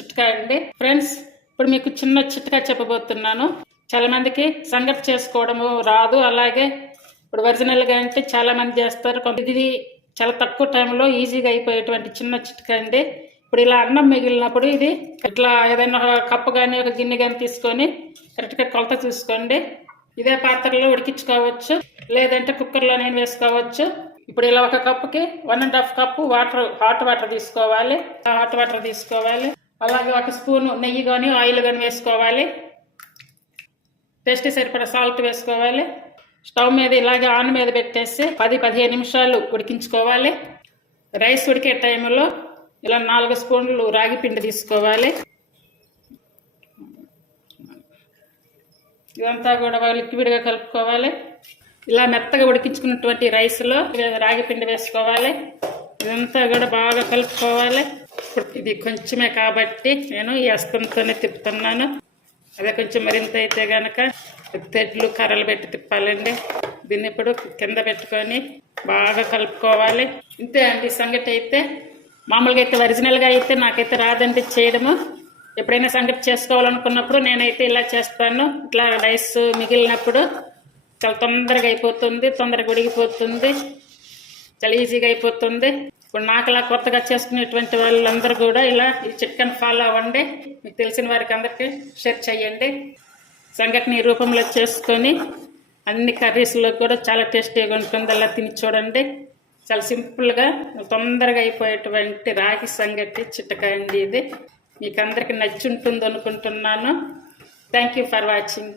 చిట్కా అండి. ఫ్రెండ్స్ ఇప్పుడు మీకు చిన్న చిట్కా చెప్పబోతున్నాను. చాలా మందికి సంగతి చేసుకోవడము రాదు. అలాగే ఇప్పుడు ఒరిజినల్గా అంటే చాలా మంది చేస్తారు. కొంత ఇది చాలా తక్కువ టైంలో ఈజీగా అయిపోయేటువంటి చిన్న చిట్కా అండి. ఇప్పుడు ఇలా అన్నం మిగిలినప్పుడు ఇది ఇట్లా ఏదైనా ఒక కప్పు కానీ ఒక గిన్నె కానీ తీసుకొని కరెక్ట్గా కొలత చూసుకోండి. ఇదే పాత్రలో ఉడికించుకోవచ్చు. లేదంటే కుక్కర్లో నేను వేసుకోవచ్చు. ఇప్పుడు ఇలా ఒక కప్పుకి one and half cup water hot water తీసుకోవాలి. హాట్ వాటర్ తీసుకోవాలి. అలాగే ఒక స్పూన్ నెయ్యి కానీ ఆయిల్ కానీ వేసుకోవాలి. టేస్ట్ సరిపడా సాల్ట్ వేసుకోవాలి. స్టవ్ మీద ఇలాగే ఆన్ మీద పెట్టేసి పది పదిహేను నిమిషాలు ఉడికించుకోవాలి. రైస్ ఉడికే టైంలో ఇలా నాలుగు స్పూన్లు రాగి పిండి తీసుకోవాలి. ఇదంతా కూడా లిక్విడ్గా కలుపుకోవాలి. ఇలా మెత్తగా ఉడికించుకున్నటువంటి రైస్లో రాగి పిండి వేసుకోవాలి. ఇదంతా కూడా బాగా కలుపుకోవాలి. ఇది కొంచెమే కాబట్టి నేను ఈ హస్తంతోనే తిప్పుతున్నాను. అదే కొంచెం మరింత అయితే గనక తెడ్లు కర్రలు పెట్టి తిప్పాలండి. దీన్ని ఇప్పుడు కింద పెట్టుకొని బాగా కలుపుకోవాలి. ఇంతే అండి సంగటి అయితే. మామూలుగా అయితే ఒరిజినల్గా అయితే నాకైతే రాదండి చేయడము. ఎప్పుడైనా సంగటి చేసుకోవాలనుకున్నప్పుడు నేనైతే ఇలా చేస్తాను. ఇట్లా రైస్ మిగిలినప్పుడు చాలా తొందరగా అయిపోతుంది తొందరగా ఉడిగిపోతుంది చాలా ఈజీగా అయిపోతుంది. ఇప్పుడు నాకులా కొత్తగా చేసుకునేటువంటి వాళ్ళందరూ కూడా ఇలా ఈ చిట్కన్ ఫాలో అవ్వండి. మీకు తెలిసిన వారికి అందరికీ షేర్ చేయండి. సంఘటన ఈ రూపంలో చేసుకొని అన్ని కర్రీస్లో కూడా చాలా టేస్టీగా ఉంటుంది. అలా తిని చూడండి. చాలా సింపుల్గా తొందరగా అయిపోయేటువంటి రాగి సంగటి చిట్టకాయ అండి ఇది. మీకు అందరికీ నచ్చి ఉంటుంది అనుకుంటున్నాను. Thank you for watching